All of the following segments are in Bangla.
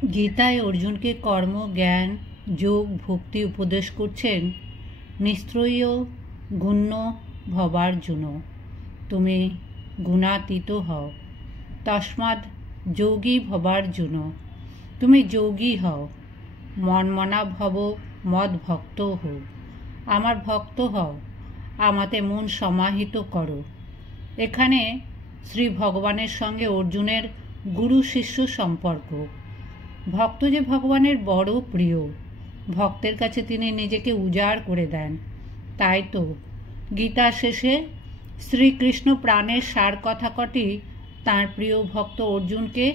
গীতায় অর্জুনকে কর্ম, জ্ঞান, যোগ, ভক্তি উপদেশ করছেন। নিস্ত্রয়ী গুণ্য ভবার্জুন, তুমি গুণাতীত হও। তস্মাৎ যোগী ভবার্জুন, তুমি যোগী হও। মনমনা ভব মদ ভক্ত হও, আমার ভক্ত হও, আমাতে মন সমাহিত করো। এখানে শ্রী ভগবানের সঙ্গে অর্জুনের গুরু শিষ্য সম্পর্ক। ভক্ত যে ভগবানের বড় প্রিয়, ভক্তের কাছে তিনি নিজেকে উজাড় করে দেন। তাই তো গীতার শেষে শ্রীকৃষ্ণ প্রাণের সার কথা কটি তাঁর প্রিয় ভক্ত অর্জুনকে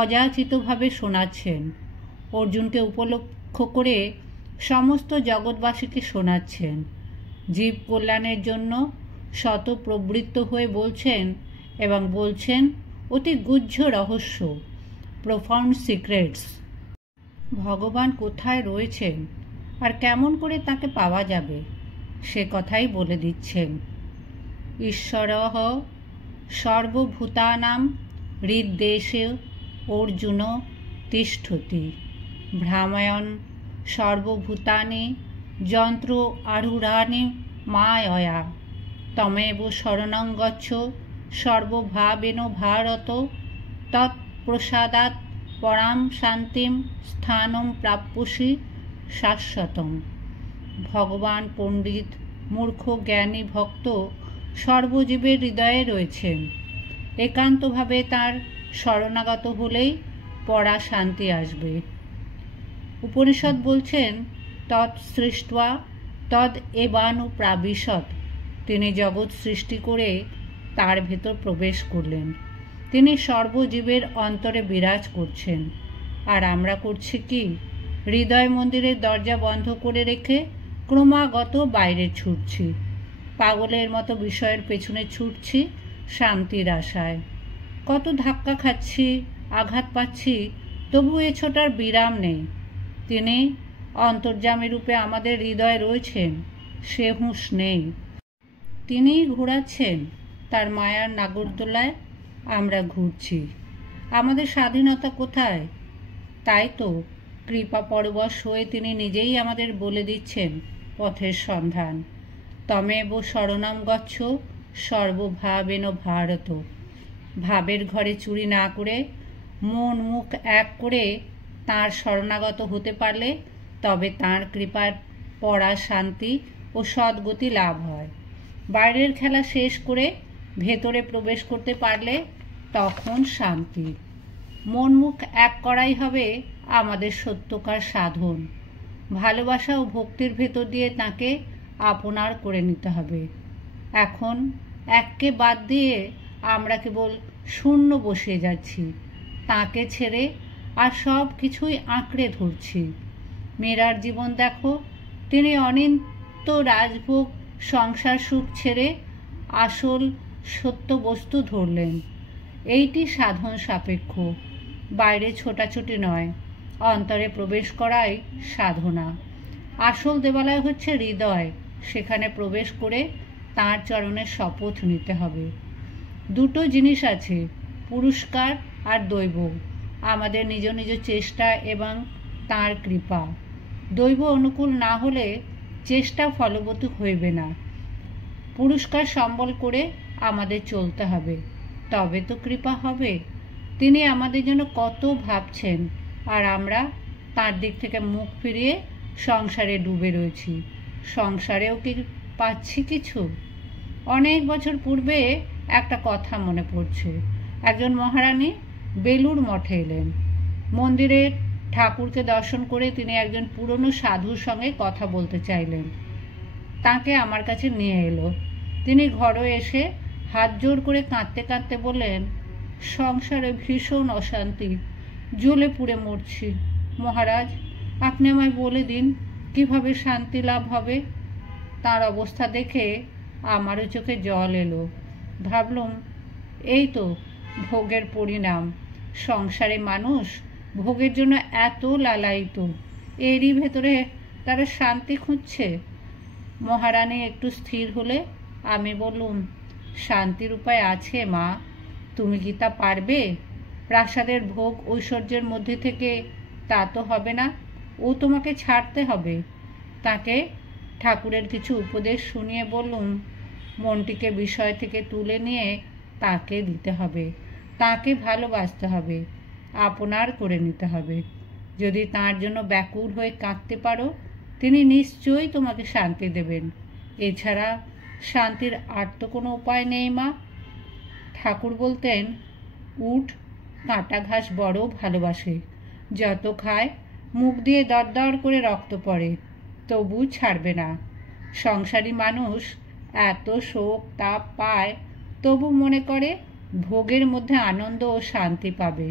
অযাচিতভাবে শোনাচ্ছেন। অর্জুনকে উপলক্ষ করে সমস্ত জগৎবাসীকে শোনাচ্ছেন। জীব কল্যাণের জন্য শত প্রবৃত্ত হয়ে বলছেন এবং বলছেন অতি গুহ্য রহস্য, প্রফাউন্ড সিক্রেটস। ভগবান কোথায় রয়েছেন আর কেমন করে তাকে পাওয়া যাবে সে কথাই বলে দিচ্ছেন। ঈশ্বরঃ সর্বভূতানাং হৃদ্দেশে অর্জুন তিষ্ঠতি, ভ্রাময়ন সর্বভূতানি যন্ত্র আরূঢ়ানি মায়য়া, তমেব শরণং গচ্ছ সর্বভাবেন ভারত, তৎপ্রসাদাৎ পরাম শান্তিম স্থানম প্রাপ্যসি শাশ্বতম। ভগবান পণ্ডিত, মূর্খ, জ্ঞানী, ভক্ত সর্বজীবের হৃদয়ে রয়েছেন। একান্তভাবে তাঁর শরণাগত হলেই পরা শান্তি আসবে। উপনিষদ বলছেন তৎ সৃष्ट्वा তদ এবানুপ্রাবিশৎ, তিনি জগৎ সৃষ্টি করে তার ভেতর প্রবেশ করলেন। তিনি সর্বজীবের অন্তরে বিরাজ করছেন। আর আমরা করছি কি? হৃদয় মন্দিরের দরজা বন্ধ করে রেখে ক্রমাগত বাইরে ছুটছি, পাগলের মতো বিষয়ের পেছনে ছুটছি শান্তির আশায়। কত ধাক্কা খাচ্ছি, আঘাত পাচ্ছি, তবু এ ছোটার বিরাম নেই। তিনি অন্তর্যামী রূপে আমাদের হৃদয়ে রয়েছেন, সে হুঁশ নেই। তিনিই ঘোরাচ্ছেন তার মায়ার নাগরদোলায়, আমরা ঘুরছি। আমাদের স্বাধীনতা কোথায়? তাই তো কৃপা পরবশ হয়ে তিনি নিজেই আমাদের বলে দিচ্ছেন পথের সন্ধান। তমেব শরণম গচ্ছ সর্বভাবেন ভারত। ভাবের ঘরে চুরি না করে মন মুখ এক করে তাঁর শরণাগত হতে পারলে তবে তাঁর কৃপার পরা শান্তি ও সদ্গতি লাভ হয়। বাইরের খেলা শেষ করে ভেতরে প্রবেশ করতে পারলে তখন শান্তি। মন মুখ এক করাই হবে আমাদের সত্যকার সাধন। ভালোবাসা ও ভক্তির ভেতর দিয়ে তাকে আপনার করে নিতে হবে। এখন এককে বাদ দিয়ে আমরা কেবল শূন্য বসিয়ে যাচ্ছি, তাকে ছেড়ে আর সব কিছুই আঁকড়ে ধরছি। মীরার জীবন দেখো, তিনি অনিত্য রাজভোগ সংসার সুখ ছেড়ে আসল সত্য বস্তু ধরলেন। এইটি সাধন সাপেক্ষ, বাইরে ছোটাছুটি নয়, অন্তরে প্রবেশ করাই সাধনা। আসল দেবালয় হচ্ছে হৃদয়, সেখানে প্রবেশ করে তাঁর চরণে শপথ নিতে হবে। দুটো জিনিস আছে, পুরস্কার আর দৈব, আমাদের নিজ নিজ চেষ্টা এবং তাঁর কৃপা। দৈব অনুকূল না হলে চেষ্টা ফলবতী হইবে না। পুরস্কার সম্বল করে আমাদের চলতে হবে, তবে তো কৃপা হবে। তিনি আমাদের জন্য কত ভাবছেন, আর আমরা তার দিক থেকে মুখ ফিরিয়ে সংসারে ডুবে রয়েছি। সংসারেও কি পাচ্ছি কিছু? অনেক বছর পূর্বে একটা কথা মনে পড়ছে। একজন মহারানী বেলুড় মঠে এলেন। মন্দিরে ঠাকুরকে দর্শন করে তিনি একজন পুরনো সাধুর সঙ্গে কথা বলতে চাইলেন। তাকে আমার কাছে নিয়ে এলো। তিনি ঘরে এসে হাত জোড় করে কাঁদতে কাঁদতে বললেন, সংসারে ভীষণ অশান্তি, জ্বলে পুড়ে মরছি। মহারাজ, আপনি আমায় বলে দিন কিভাবে শান্তি লাভ হবে। তার অবস্থা দেখে আমারও চোখে জল এলো। ভাবলুম, এই তো ভোগের পরিণাম। সংসারে মানুষ ভোগের জন্য এত লালায়িত, এরই ভেতরে তারা শান্তি খুঁজছে। মহারানী একটু স্থির হলে আমি বললুম, শান্তির উপায় আছে মা, তুমি কি তা পারবে? প্রাসাদের ভোগ ঐশ্বর্যের মধ্যে থেকে তা তো হবে না, ও তোমাকে ছাড়তে হবে। তাকে ঠাকুরের কিছু উপদেশ শুনিয়ে বললুম, মনটিকে বিষয় থেকে তুলে নিয়ে তাকে দিতে হবে, তাকে ভালোবাসতে হবে, আপনার করে নিতে হবে। যদি তার জন্য ব্যাকুল হয়ে কাঁদতে পারো, তিনি নিশ্চয়ই তোমাকে শান্তি দেবেন। এছাড়া শান্তির আর তো কোনো উপায় নেই মা। ঠাকুর বলতেন, উট কাঁটা ঘাস বড় ভালোবাসে, যত খায় মুখ দিয়ে দরদর করে রক্ত পড়ে, তবু ছাড়বে না। সংসারী মানুষ এত শোক তাপ পায়, তবু মনে করে ভোগের মধ্যে আনন্দ ও শান্তি পাবে,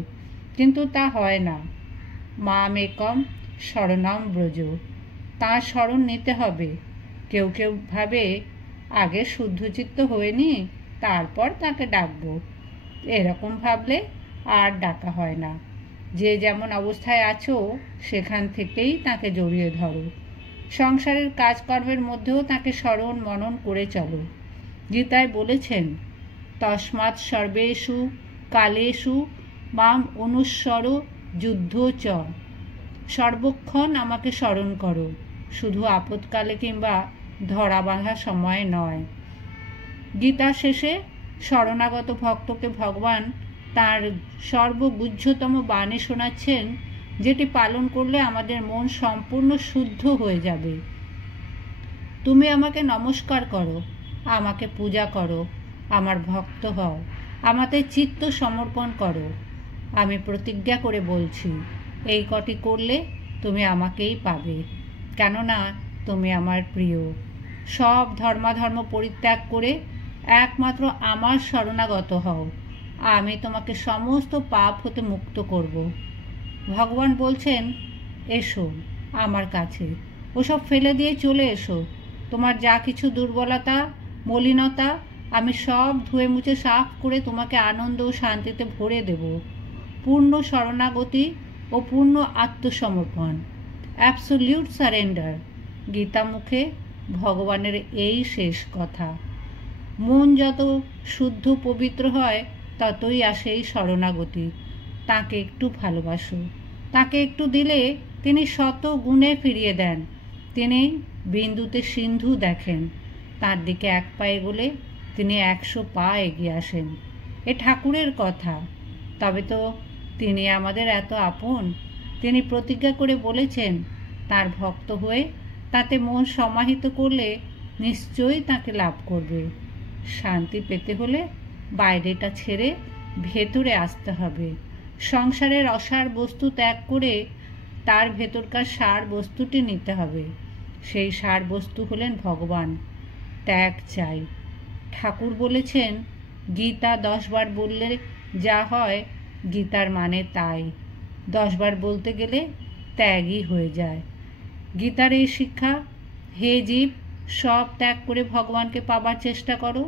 কিন্তু তা হয় না। মামেকম শরণম ব্রজ, তাঁর শরণ নিতে হবে। কেউ কেউ ভাবে আগে শুদ্ধচিত্ত হয়ে নি, তারপর তাকে ডাকবো। এরকম ভাবলে আর ডাকা হয় না। যে যেমন অবস্থায় আছো সেখান থেকেই তাকে জড়িয়ে ধরো। সংসারের কাজকর্মের মধ্যেও তাকে স্মরণ মনন করে চলো। গীতায় বলেছেন, তস্মাৎ সর্বেষু কালেষু মাম অনুস্মর যুদ্ধ চ। সর্বক্ষণ আমাকে স্মরণ করো, শুধু আপদকালে কিংবা ধরা বাঁধা সময় নয়। গীতা শেষে শরণাগত ভক্তকে ভগবান তার সর্বগুহ্যতম বাণী শোনাচ্ছেন, যেটি পালন করলে আমাদের মন সম্পূর্ণ শুদ্ধ হয়ে যাবে। তুমি আমাকে নমস্কার করো, আমাকে পূজা করো, আমার ভক্ত হও, আমাতে চিত্ত সমর্পণ করো। আমি প্রতিজ্ঞা করে বলছি, এই কটি করলে তুমি আমাকেই পাবে, কেননা তুমি আমার প্রিয়। সব ধর্মাধর্ম পরিত্যাগ করে একমাত্র আমার শরণাগত হও, আমি তোমাকে সমস্ত পাপ হতে মুক্ত করব। ভগবান বলছেন, এসো আমার কাছে, ওসব ফেলে দিয়ে চলে এসো। তোমার যা কিছু দুর্বলতা মলিনতা আমি সব ধুয়ে মুছে সাফ করে তোমাকে আনন্দ ও শান্তিতে ভরে দেব। পূর্ণ শরণাগতি ও পূর্ণ আত্মসমর্পণ, অ্যাবসোলিউট সারেন্ডার। গীতা মুখে ভগবানের এই শেষ কথা। মন যত শুদ্ধ পবিত্র হয়, ততই আসে এই শরণাগতি। তাকে একটু ভালোবাসো, তাকে একটু দিলে তিনি শত গুণে ফিরিয়ে দেন। তিনি বিন্দুতে সিন্ধু দেখেন, তার দিকে এক পা এগোলে তিনি 100 পা এগিয়ে আসেন। এ ঠাকুরের কথা। তবে তো তিনি আমাদের এত আপন। তিনি প্রতিজ্ঞা করে বলেছেন, তার ভক্ত হয়ে তাতে মন সমাহিত করলে নিশ্চয়ই তাকে লাভ করবে। শান্তি পেতে হলে বাইরেটা ছেড়ে ভেতরে আসতে হবে। সংসারের অসার বস্তু ত্যাগ করে তার ভেতরকার সার বস্তুটি নিতে হবে। সেই সার বস্তু হলেন ভগবান। ত্যাগ চাই। ঠাকুর বলেছেন, গীতা 10 বার বললে যা হয়, গীতার মানে তাই। 10 বার বলতে গেলে ত্যাগই হয়ে যায়। গীতার এই শিক্ষা, হে জীব, সব ত্যাগ করে ভগবানকে পাবার চেষ্টা করো।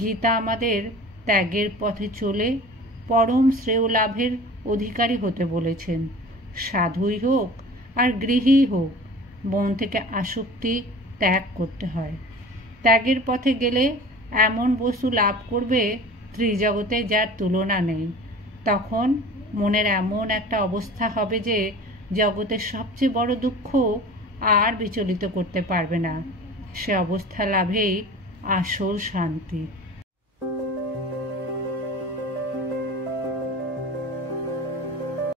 গীতা আমাদের ত্যাগের পথে চলে পরম শ্রেয় লাভের অধিকারী হতে বলেছেন। সাধুই হোক আর গৃহী হোক, মন থেকে আসক্তি ত্যাগ করতে হয়। ত্যাগের পথে গেলে এমন বস্তু লাভ করবে ত্রিজগতে যার তুলনা নেই। তখন মনের এমন একটা অবস্থা হবে যে জগতের সবচেয়ে বড় দুঃখ আর বিচলিত করতে পারবে না। সে অবস্থা লাভেই আসল শান্তি।